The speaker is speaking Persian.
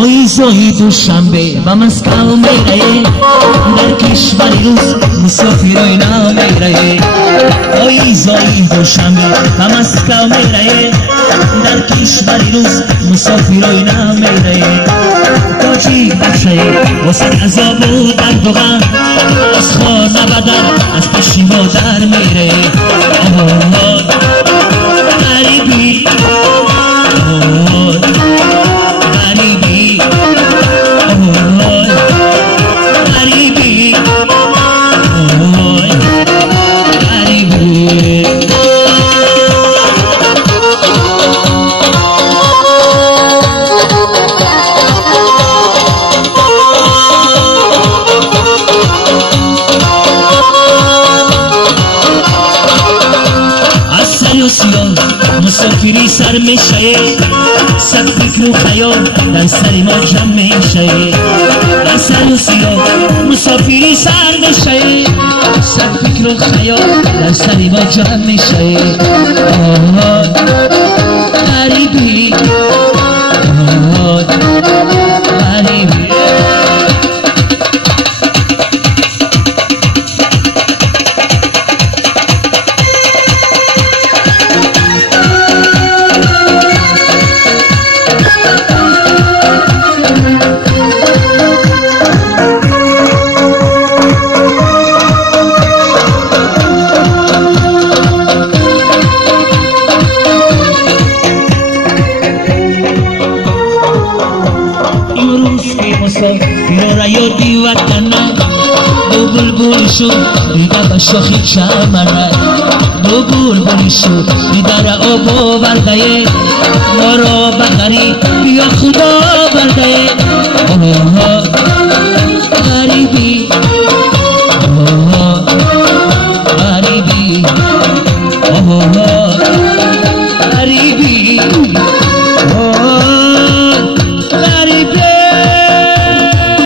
پاییزایی دوشنبه و مسکو میره در کشوری روز مسافرای نمیره پاییزایی دوشنبه و مسکو میره در کشوری روز مسافرای نمیره تاجی بچه واسه عذاب و درد و غم از خانه بدر از پیشی مادر میره غریبی مسافری سر میشه سب فکر و خیال در سر ما جمع میشه در سر و سیاه مسافری سر میشه سب فکر و خیال در سر ما جمع میشه غریبی غریبی یادی وطنم دو بلبل شد دیده به شاخی چمنه دو بلبل شد دیده را آب آورده ما را بغری بیا خدا برده غریبی غریبی